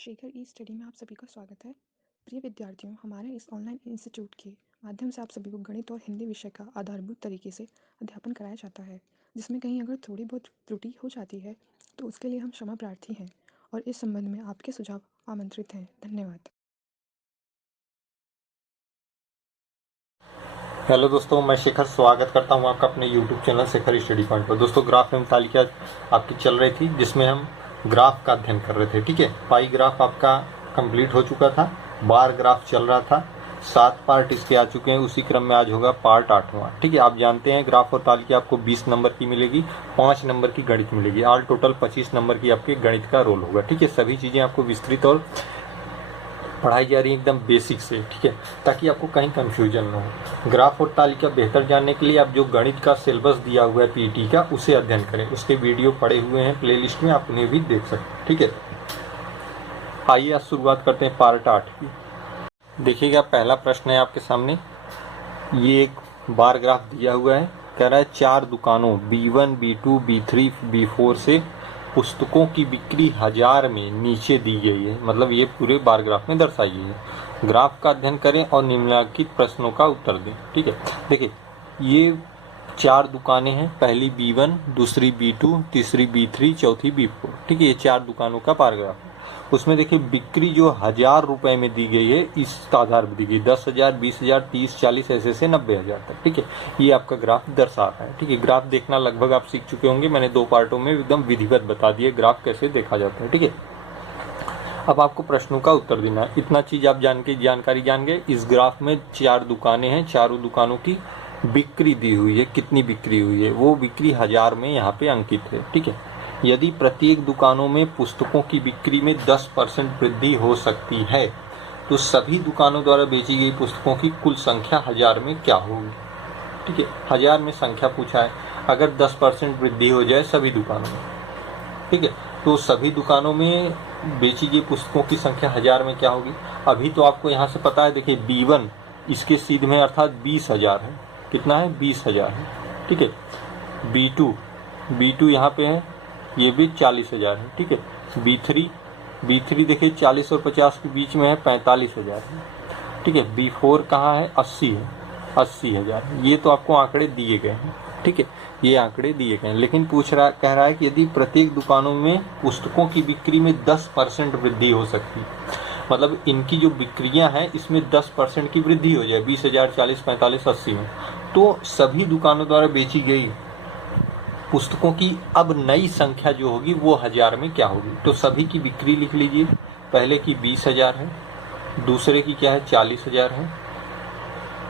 शेखर ई study में आप सभी का स्वागत है। प्रिय विद्यार्थियों, हमारे इस ऑनलाइन इंस्टीट्यूट के माध्यम से आप सभी को गणित और हिंदी विषय का आधारभूत तरीके से अध्यापन कराया जाता है, जिसमें कहीं अगर थोड़ी बहुत त्रुटि हो जाती है तो उसके लिए हम क्षमा प्रार्थी हैं और इस संबंध में आपके सुझाव आमंत्रित हैं। धन्यवाद। हेलो दोस्तों, मैं शेखर स्वागत करता हूं आपका अपने YouTube channel Shekhar study point पर। दोस्तों, ग्राफ एवं तालिका आपकी चल रही थी जिसमें हम ग्राफ का अध्ययन कर रहे थे। ठीक है, पाई ग्राफ आपका कंप्लीट हो चुका था, बार ग्राफ चल रहा था, 7 पार्ट इसके आ चुके हैं। उसी क्रम में आज होगा पार्ट 8वां। ठीक है, आप जानते हैं ग्राफ और तालिका आपको 20 नंबर की मिलेगी, 5 नंबर की गणित मिलेगी, ऑल टोटल 25 नंबर की आपके गणित का रोल होगा। ठीक है, सभी चीज़ें आपको विस्तृत और पढ़ाई जा रही है एकदम बेसिक से। ठीक है, ताकि आपको कहीं कंफ्यूजन ना हो। ग्राफ और तालिका बेहतर जानने के लिए आप जो गणित का सिलेबस दिया हुआ है पीटी का, उसे अध्ययन करें। उसके वीडियो पड़े हुए हैं प्लेलिस्ट में, आप उन्हें भी देख सकते हैं। ठीक है, आइए आज शुरुआत करते हैं पार्ट 8 की। देखिएगा, पहला प्रश्न है आपके सामने। ये एक बार ग्राफ दिया हुआ है, कह रहा है 4 दुकानों B1, B2, B3, B4 से पुस्तकों की बिक्री 1000 में नीचे दी गई है। मतलब ये पूरे बार ग्राफ में दर्शाई गई है। ग्राफ का अध्ययन करें और निम्नलिखित प्रश्नों का उत्तर दें। ठीक है, देखिए ये 4 दुकानें हैं, पहली B1, दूसरी B2, तीसरी B3, चौथी B4। ठीक है, ये 4 दुकानों का बार ग्राफ है। उसमें देखिए बिक्री जो 1000 रुपए में दी गई है, इस आधार पर दी गई 10,000, 20,000, 30, 40 ऐसे से 90,000 तक। ठीक है, ये आपका ग्राफ दर्शा रहा है। ठीक है, ग्राफ देखना लगभग आप सीख चुके होंगे, मैंने 2 पार्टों में एकदम विधिवत बता दिए ग्राफ कैसे देखा जाता है। ठीक है, अब आपको प्रश्नों का उत्तर देना है। इतना चीज आप जानकारी जान गए। इस ग्राफ में 4 दुकानें हैं, चारों दुकानों की बिक्री दी हुई है, कितनी बिक्री हुई है, वो बिक्री 1000 में यहाँ पे अंकित है। ठीक है, यदि प्रत्येक दुकानों में पुस्तकों की बिक्री में 10% वृद्धि हो सकती है तो सभी दुकानों द्वारा बेची गई पुस्तकों की कुल संख्या 1000 में क्या होगी। ठीक है, 1000 में संख्या पूछा है। अगर 10% वृद्धि हो जाए सभी दुकानों में, ठीक है, तो सभी दुकानों में बेची गई पुस्तकों की संख्या 1000 में क्या होगी। अभी तो आपको यहाँ से पता है, देखिए B1 इसके सीध में अर्थात 20,000 है। कितना है, 20,000 है। ठीक है, B2 यहाँ पे है, ये भी 40,000 है। ठीक है, B3 देखिए 40 और 50 के बीच में है, 45,000 है। ठीक है, B4 कहाँ है, 80 है, 80,000। ये तो आपको आंकड़े दिए गए हैं। ठीक है, ये आंकड़े दिए गए हैं, लेकिन कह रहा है कि यदि प्रत्येक दुकानों में पुस्तकों की बिक्री में 10% वृद्धि हो सकती है, मतलब इनकी जो बिक्रियां हैं इसमें 10% की वृद्धि हो जाए, 20,000, 40, 45, 80 में, तो सभी दुकानों द्वारा बेची गई पुस्तकों की अब नई संख्या जो होगी वो 1000 में क्या होगी। तो सभी की बिक्री लिख लीजिए। पहले की 20,000 है, दूसरे की क्या है 40,000 है,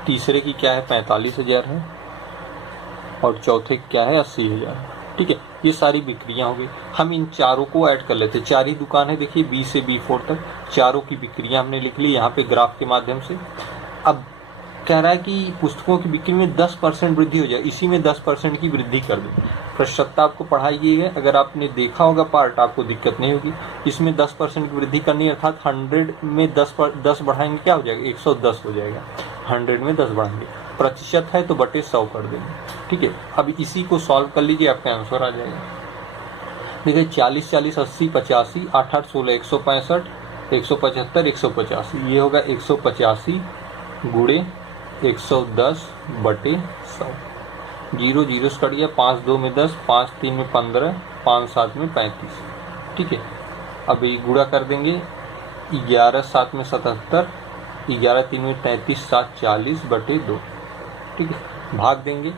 तीसरे की क्या है 45,000 है, और चौथे की क्या है 80,000। ठीक है, ये सारी बिक्रियां हो गई। हम इन चारों को ऐड कर लेते। 4 ही दुकान है, देखिए B से B4 तक, चारों की बिक्रियां हमने लिख ली यहाँ पे ग्राफ के माध्यम से। अब कह रहा है कि पुस्तकों की बिक्री में 10% वृद्धि हो जाए, इसी में 10% की वृद्धि कर दो। प्रश्नता आपको पढ़ाई गई है, अगर आपने देखा होगा पार्ट आपको दिक्कत नहीं होगी। इसमें 10% की वृद्धि करनी है, अर्थात 100 में 10 बढ़ाएंगे क्या हो जाएगा, 110 हो जाएगा। 100 में 10 बढ़ाएंगे, प्रतिशत है तो बटे 100 कर देंगे। ठीक है, अब इसी को सॉल्व कर लीजिए, आपका आंसर आ जाएगा। देखिए 40, 40, 80, 85, 8, 8, 16, 165, 175, 185। ये होगा 185 गुणे 110 बटे 100। 0 0 से कट गया, 5 2 में 10, 5 3 में 15, 5 7 में 35। ठीक है, अब ये गुणा कर देंगे, 11 7 में 77, 11 3 में 33, 7 40 बटे 2। ठीक है, भाग देंगे,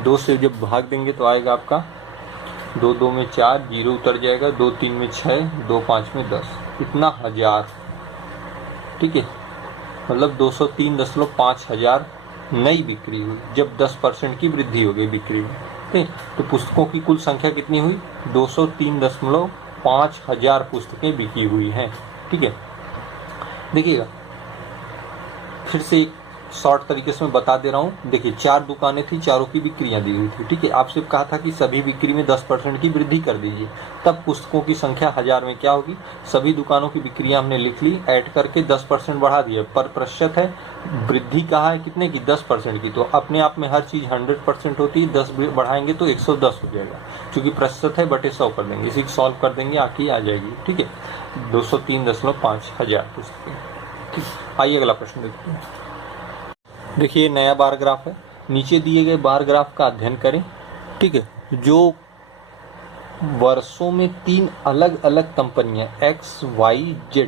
2 से जब भाग देंगे तो आएगा आपका 2 2 में 4, 0 उतर जाएगा, 2 3 में 6, 2 5 में 10, इतना 1000। ठीक है, मतलब 203.5 हजार नई बिक्री हुई जब 10% की वृद्धि हो गई बिक्री में। ठीक, तो पुस्तकों की कुल संख्या कितनी हुई, 203.5 हजार पुस्तकें बिकी हुई हैं। ठीक है, देखिएगा फिर से एक शॉर्ट तरीके से मैं बता दे रहा हूँ। देखिए 4 दुकानें थी, चारों की बिक्रियां दी हुई थी। ठीक है, आपसे कहा था कि सभी बिक्री में 10% की वृद्धि कर दीजिए, तब पुस्तकों की संख्या 1000 में क्या होगी। सभी दुकानों की बिक्रियां हमने लिख ली, ऐड करके 10% बढ़ा दिया। पर प्रतिशत है, वृद्धि कहा है कितने की, 10% की, तो अपने आप में हर चीज 100% होती है। 10 बढ़ाएंगे तो 110 हो जाएगा, क्योंकि प्रतिशत है, बटे 100 कर देंगे, इसी को सॉल्व कर देंगे, आके आ जाएगी। ठीक है, 203.5 हजार पुस्तकें। ठीक, आइए अगला प्रश्न देखते हैं। देखिए नया बार ग्राफ है, नीचे दिए गए बार ग्राफ का अध्ययन करें। ठीक है, जो वर्षों में 3 अलग अलग कंपनियां XYZ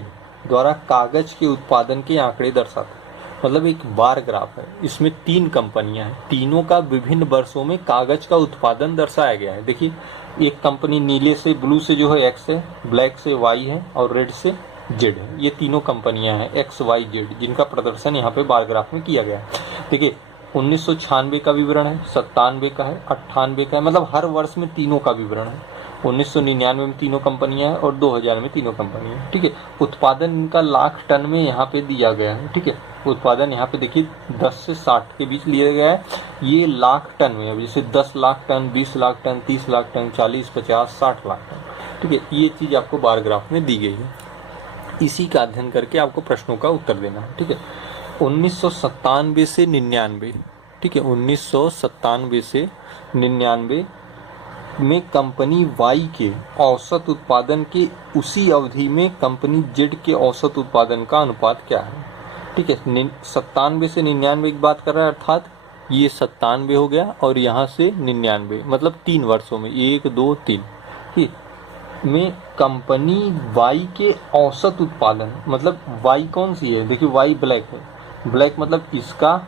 द्वारा कागज के उत्पादन के आंकड़े दर्शाते हैं। मतलब एक बार ग्राफ है, इसमें 3 कंपनियां हैं, तीनों का विभिन्न वर्षों में कागज का उत्पादन दर्शाया गया है। देखिए एक कंपनी नीले से ब्लू से जो है X है, ब्लैक से Y है और रेड से Z है। ये तीनों कंपनियां हैं XYZ जिनका प्रदर्शन यहाँ पे बार ग्राफ में किया गया है। देखिए 1996 का विवरण है, 97 का है, 98 का है, मतलब हर वर्ष में तीनों का विवरण है। 1999 में तीनों कंपनियां हैं और 2000 में तीनों कंपनियां हैं। ठीक है, उत्पादन इनका लाख टन में यहाँ पे दिया गया है। ठीक है, उत्पादन यहाँ पे देखिए 10 से 60 के बीच लिया गया है, ये लाख टन में है। जैसे 10 lakh ton, 20 lakh ton, 30 lakh ton, 40, 50, 60 lakh ton. ठीक है, ये चीज आपको बार ग्राफ में दी गई है, इसी का अध्ययन करके आपको प्रश्नों का उत्तर देना है। ठीक है, 1997 से 99, ठीक है 1997 से 99 में कंपनी Y के औसत उत्पादन के उसी अवधि में कंपनी Z के औसत उत्पादन का अनुपात क्या है। ठीक है, 97 से 99 की बात कर रहा है, अर्थात ये 97 हो गया और यहाँ से 99, मतलब 3 वर्षों में 1, 2, 3 ठीक में कंपनी Y के औसत उत्पादन, मतलब Y कौन सी है, देखिए Y ब्लैक है, ब्लैक मतलब इसका,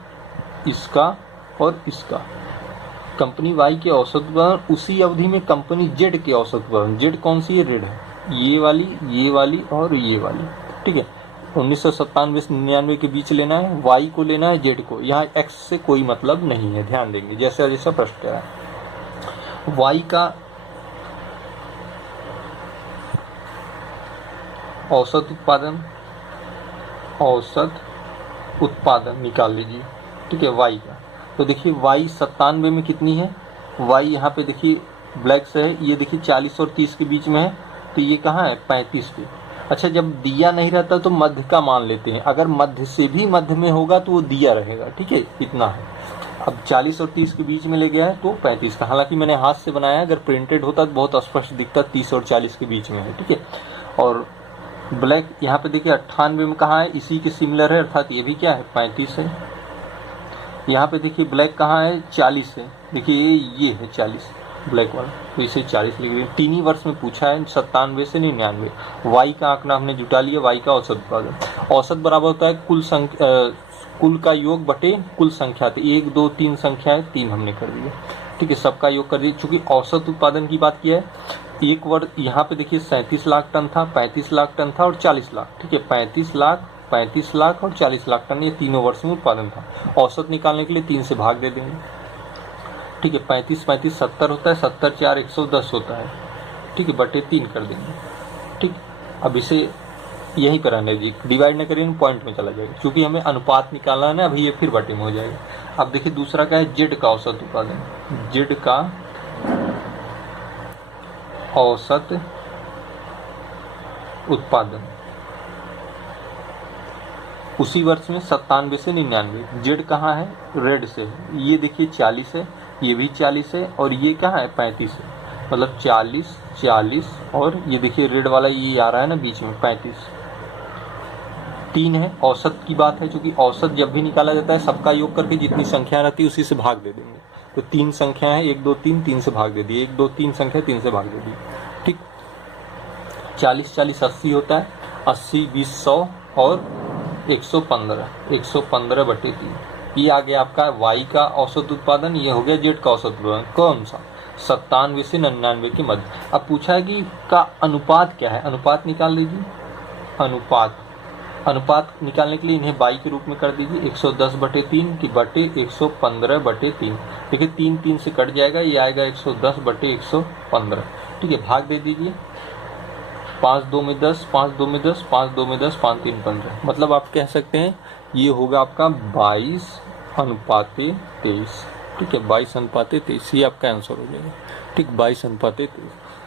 इसका और इसका। कंपनी Y के औसत उत्पादन उसी अवधि में कंपनी Z के औसत उत्पादन, Z कौन सी है, रेड है, ये वाली और ये वाली। ठीक है, 1997 से 99 के बीच लेना है, Y को लेना है, Z को। यहाँ X से कोई मतलब नहीं है, ध्यान देंगे जैसा जैसा प्रश्न कह रहा है। Y का औसत उत्पादन निकाल लीजिए। ठीक है, Y का तो देखिए Y 97 में कितनी है, Y यहाँ पे देखिए ब्लैक से है, ये देखिए 40 और 30 के बीच में है, तो ये कहाँ है 35 पे। अच्छा, जब दिया नहीं रहता तो मध्य का मान लेते हैं, अगर मध्य से भी मध्य में होगा तो वो दिया रहेगा। ठीक है, इतना है। अब 40 और 30 के बीच में ले गया है तो 35 का, हालांकि मैंने हाथ से बनाया, अगर प्रिंटेड होता तो बहुत स्पष्ट दिखता 30 और 40 के बीच में है। ठीक है, और ब्लैक यहाँ पे देखिए 98 में कहाँ है, इसी के सिमिलर है, अर्थात ये भी क्या है 35 है। यहाँ पे देखिए ब्लैक कहाँ है 40 है, देखिए ये है 40 ब्लैक वाला, तो इसे 40 लिख दिया। 3 ही वर्ष में पूछा है, 97 से 99। Y का आंकड़ा हमने जुटा लिया, Y का औसत उत्पादन। औसत बराबर होता है कुल का योग बटे कुल संख्या, तो 1, 2, 3 संख्या है, 3 हमने कर दिया। ठीक है, सबका योग कर दिया। चूंकि औसत उत्पादन की बात किया है, एक वर्ष यहाँ पे देखिए 37 लाख टन था, 35 लाख टन था और 40 लाख। ठीक है, 35 लाख और 40 लाख टन, ये तीनों वर्ष में उत्पादन था। औसत निकालने के लिए 3 से भाग दे देंगे। ठीक है, 35 70 होता है, 70 4 110 होता है। ठीक है, बटे 3 कर देंगे। ठीक, अब इसे यहीं पर रहने दीजिए, डिवाइड न करिए, पॉइंट में चला जाएगा। क्योंकि हमें अनुपात निकालना है ना, अभी ये फिर बटे में हो जाएगा। अब देखिए दूसरा क्या है, Z का औसत उत्पादन, Z का औसत उत्पादन उसी वर्ष में 97 से 99। Z कहाँ है, रेड से है, ये देखिए 40 है, ये भी 40 है और ये कहाँ है 35 है, मतलब 40 40 और ये देखिए रेड वाला ये आ रहा है ना बीच में 35। 3 है, औसत की बात है, क्योंकि औसत जब भी निकाला जाता है सबका योग करके जितनी संख्या रहती है उसी से भाग दे देंगे। तो 3 संख्या है, 1 2 3, 3 से भाग दे दिए, 1 2 3 संख्या 3 से भाग दे दी। ठीक, 40 40 80 होता है, 80 20 100 और 115 बटे 3। ये आ गया आपका Y का औसत उत्पादन, ये हो गया Z का औसत उत्पादन। कौन सा, 97 से 99 के मध्य। अब पूछा है कि का अनुपात क्या है, अनुपात निकाल लीजिए। अनुपात निकालने के लिए इन्हें बाई के रूप में कर दीजिए, 110 बटे 3 की बटे 115 बटे 3। देखिए 3 3 से कट जाएगा, ये आएगा 110 बटे 115। ठीक है, भाग दे दीजिए, 5 2 में 10, 5 2 में 10, 5 2 में 10, 5 3 15। मतलब आप कह सकते हैं ये होगा आपका 22:23। ठीक है, 22:23 ये आपका आंसर हो जाएगा। ठीक, 22:23।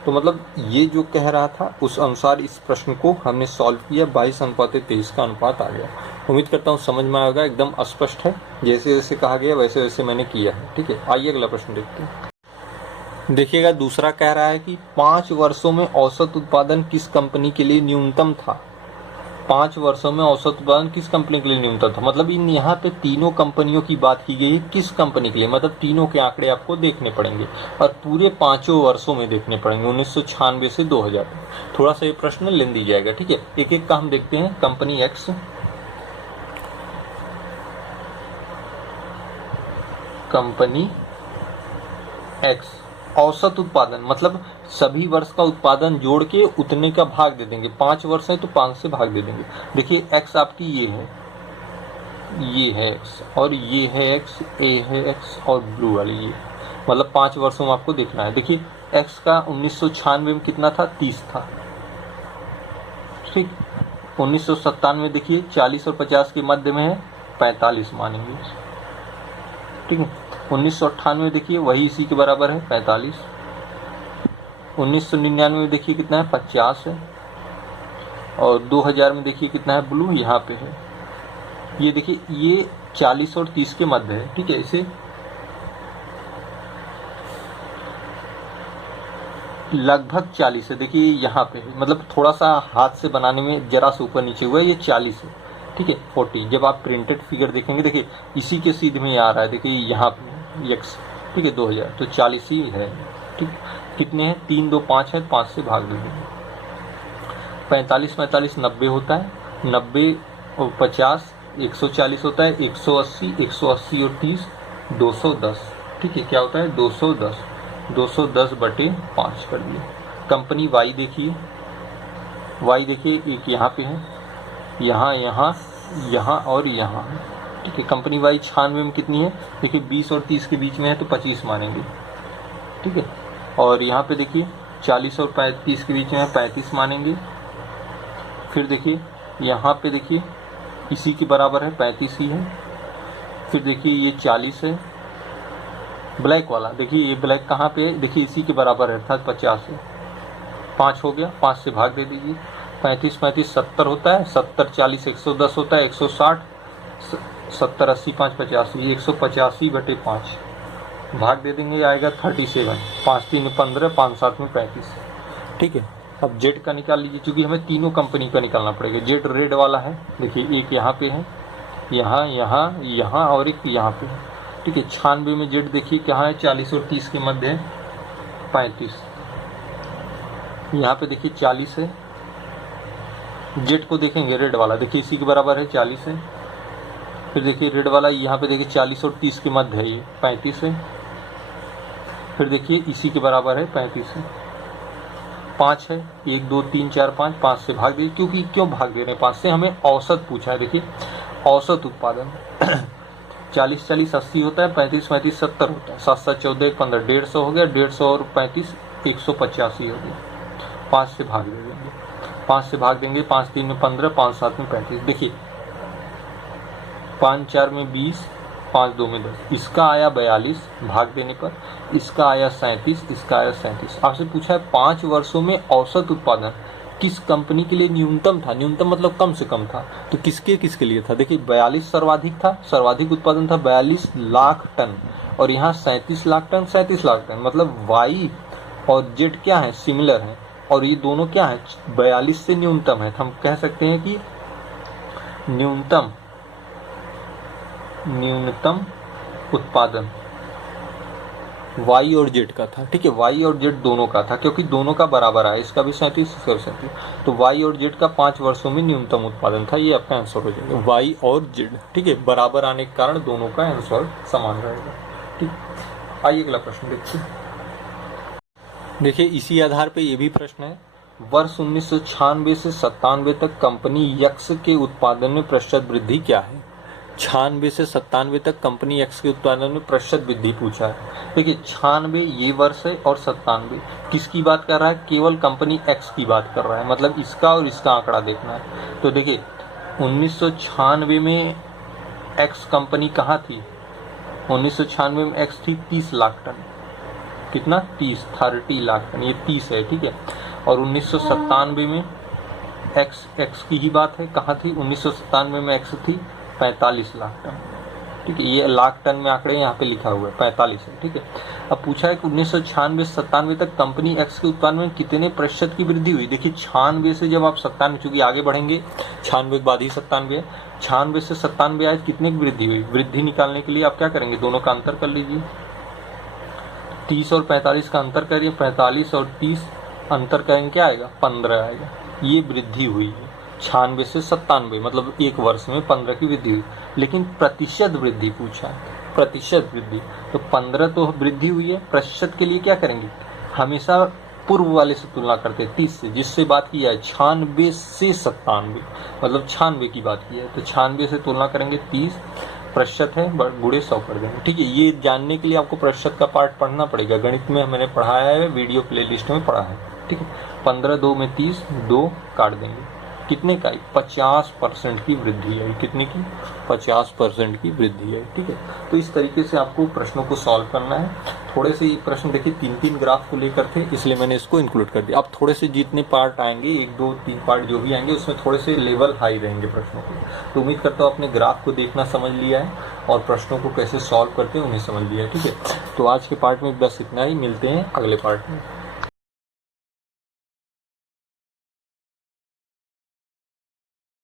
तो मतलब ये जो कह रहा था उस अनुसार इस प्रश्न को हमने सॉल्व किया, 22:23 का अनुपात आ गया। उम्मीद करता हूँ समझ में आएगा, एकदम स्पष्ट है, जैसे जैसे कहा गया वैसे वैसे मैंने किया है। ठीक है, आइए अगला प्रश्न देखते हैं। देखिएगा दूसरा कह रहा है कि 5 वर्षों में औसत उत्पादन किस कंपनी के लिए न्यूनतम था। 5 वर्षों में औसत उत्पादन किस कंपनी के लिए न्यूनतम था, मतलब इन यहाँ पे तीनों कंपनियों की बात की गई है। किस कंपनी के लिए, मतलब तीनों के आंकड़े आपको देखने पड़ेंगे और पूरे 5 वर्षों में देखने पड़ेंगे, 1996 से 2000 तक। थोड़ा सा ये प्रश्न लेन दी जाएगा, ठीक है। एक एक का हम देखते हैं। कंपनी एक्स, कंपनी एक्स औसत उत्पादन मतलब सभी वर्ष का उत्पादन जोड़ के उतने का भाग दे देंगे। 5 वर्ष है तो 5 से भाग दे देंगे। देखिए एक्स आपकी ये है एक्स और ये है एक्स, ए है एक्स और ब्लू वाली ये, मतलब 5 वर्षों में आपको देखना है। देखिए एक्स का 1996 में कितना था, 30 था, ठीक। 1997 में देखिए 40 और 50 के मध्य में है, 45 मानेंगे, ठीक है। 1998 में देखिए वही इसी के बराबर है, 45। 1999 में देखिए कितना है, 50 है। और 2000 में देखिए कितना है, ब्लू यहाँ पे है। ये देखिए ये 40 और 30 के मध्य है, ठीक है। इसे लगभग 40 है, देखिए यहाँ पे है, मतलब थोड़ा सा हाथ से बनाने में जरा सा ऊपर नीचे हुआ है, ये 40 है, ठीक है। 40 जब आप प्रिंटेड फिगर देखेंगे, देखिए इसी के सीध में आ रहा है, देखिए यहाँ पे एक्स, ठीक है। 2000 तो 40 ही है, ठीक। कितने हैं, 3 2 5 है, 5 से भाग देंगे। 45 45 90 होता है, 90 और 50 140 होता है, 180 180 और 30 210, ठीक है। क्या होता है, 210, 210/5 कर दिए। कंपनी वाई देखिए, वाई देखिए एक यहाँ पे है, यहाँ यहाँ यहाँ और यहाँ, ठीक है। कंपनी वाई 96 में कितनी है, देखिए 20 और 30 के बीच में है तो 25 मानेंगे, ठीक है। और यहाँ पे देखिए 40 और 35 के बीच में है, 35 मानेंगे। फिर देखिए यहाँ पे देखिए इसी के बराबर है, 35 ही है। फिर देखिए ये 40 है, ब्लैक वाला देखिए, ये ब्लैक कहाँ पे है, देखिए इसी के बराबर है, अर्थात 50 है। 5 हो गया, 5 से भाग दे दीजिए। 35 35 70 होता है, 70 40 110 होता है, 160 70 80 5 85, 185/5 भाग दे देंगे, आएगा 37। 5 3 15, 5 7 में 35, ठीक है। अब जेड का निकाल लीजिए, क्योंकि हमें तीनों कंपनी का निकालना पड़ेगा। जेड रेड वाला है, देखिए एक यहाँ पे है, यहाँ यहाँ यहाँ और एक यहाँ पे है, ठीक है। 96 में जेड देखिए कहाँ है, 40 और 30 के मध्य है, 35। यहाँ पे देखिए 40 है। जेड को देखेंगे रेड वाला, देखिए इसी के बराबर है, 40 है। फिर देखिए रेड वाला यहाँ पे देखिए 40 और 30 के मध्य है, ये 35 है। फिर देखिए इसी के बराबर है, 35 है। 5 है, 1 2 3 4 5, 5 से भाग दीजिए, क्योंकि क्यों भाग दे रहे हैं 5 से, हमें औसत पूछा है। देखिए औसत उत्पादन 40 40 80 होता है, 35 35 70 होता है, 7 7 14 15, 150 हो गया, 150 और 35 185 हो गया। 5 से भाग दे देंगे, 5 से भाग देंगे, 5 3 में 15, 5 7 में 35। देखिए 5 4 में 20, 5 2 में 10, इसका आया 42 भाग देने पर, इसका आया 37, इसका आया 37। आपसे पूछा है 5 वर्षों में औसत उत्पादन किस कंपनी के लिए न्यूनतम था। न्यूनतम मतलब कम से कम था, तो किसके किसके लिए था। देखिए 42 सर्वाधिक था, सर्वाधिक उत्पादन था 42 लाख टन, और यहाँ 37 लाख टन, 37 लाख टन, मतलब वाई और जेड क्या है, सिमिलर है, और ये दोनों क्या है, 42 से न्यूनतम है। तो हम कह सकते हैं कि न्यूनतम उत्पादन वाई और जेड का था, ठीक है। वाई और जेड दोनों का था, क्योंकि दोनों का बराबर आया, इसका भी 37 इसका भी 37, तो वाई और जेड का 5 वर्षों में न्यूनतम उत्पादन था। ये आपका आंसर हो जाएगा, वाई और जेड, ठीक है। बराबर आने के कारण दोनों का आंसर समान रहेगा, ठीक। आइए अगला प्रश्न देखिए। देखिए इसी आधार पे ये भी प्रश्न है, वर्ष 1996 से 97 तक कंपनी यक्स के उत्पादन में प्रतिशत वृद्धि क्या है। 96 से 97 तक कंपनी एक्स के उत्पादन में प्रतिशत वृद्धि पूछा है। देखिए 96 ये वर्ष है और 97 किसकी बात कर रहा है, केवल कंपनी एक्स की बात कर रहा है, मतलब इसका और इसका आंकड़ा देखना है। तो देखिए 1996 में एक्स कंपनी कहाँ थी, 1996 में एक्स थी 30 लाख टन, कितना 30 लाख टन, ये 30 है, ठीक है। और 1997 में एक्स की ही बात है, कहाँ थी, 1997 में एक्स थी 45 लाख टन, ठीक है। ये लाख टन में आंकड़े यहाँ पे लिखा हुआ है 45 है, ठीक है। अब पूछा है कि 1996 से 97 तक कंपनी एक्स के उत्पादन में कितने प्रतिशत की वृद्धि हुई। देखिए 96 से जब आप 97, चूंकि आगे बढ़ेंगे 96 के बाद ही 97 है, 96 से 97 आज कितने की वृद्धि हुई। वृद्धि निकालने के लिए आप क्या करेंगे, दोनों का अंतर कर लीजिए। 30 और 45 का अंतर करिए, 45 और 30 अंतर करेंगे क्या आएगा, 15 आएगा। ये वृद्धि हुई है 96 से 97, मतलब एक वर्ष में 15 की वृद्धि हुई। लेकिन प्रतिशत वृद्धि पूछा है, प्रतिशत वृद्धि, तो 15 तो वृद्धि हुई है। प्रतिशत के लिए क्या करेंगे, हमेशा पूर्व वाले से तुलना करते हैं 30 से, जिससे बात की है 96 से 97, मतलब 96 की बात की है, तो 96 से तुलना करेंगे 30 प्रतिशत है, गुणे 100 कर देंगे, ठीक है। ये जानने के लिए आपको प्रतिशत का पार्ट पढ़ना पड़ेगा, गणित में मैंने पढ़ाया है, वीडियो प्लेलिस्ट में पढ़ा है, ठीक है। 15 2 में 30, 2 काट देंगे, कितने का, 50% की वृद्धि है। कितने की, 50% की वृद्धि है, ठीक है। तो इस तरीके से आपको प्रश्नों को सॉल्व करना है। थोड़े से ये प्रश्न देखिए 3-3 ग्राफ को लेकर थे, इसलिए मैंने इसको इंक्लूड कर दिया। अब थोड़े से जितने पार्ट आएंगे, 1 2 3 पार्ट जो भी आएंगे, उसमें थोड़े से लेवल हाई रहेंगे प्रश्नों के। तो उम्मीद करता हूँ आपने ग्राफ को देखना समझ लिया है और प्रश्नों को कैसे सॉल्व करते हैं उन्हें समझ लिया है, ठीक है। तो आज के पार्ट में बस इतना ही, मिलते हैं अगले पार्ट में।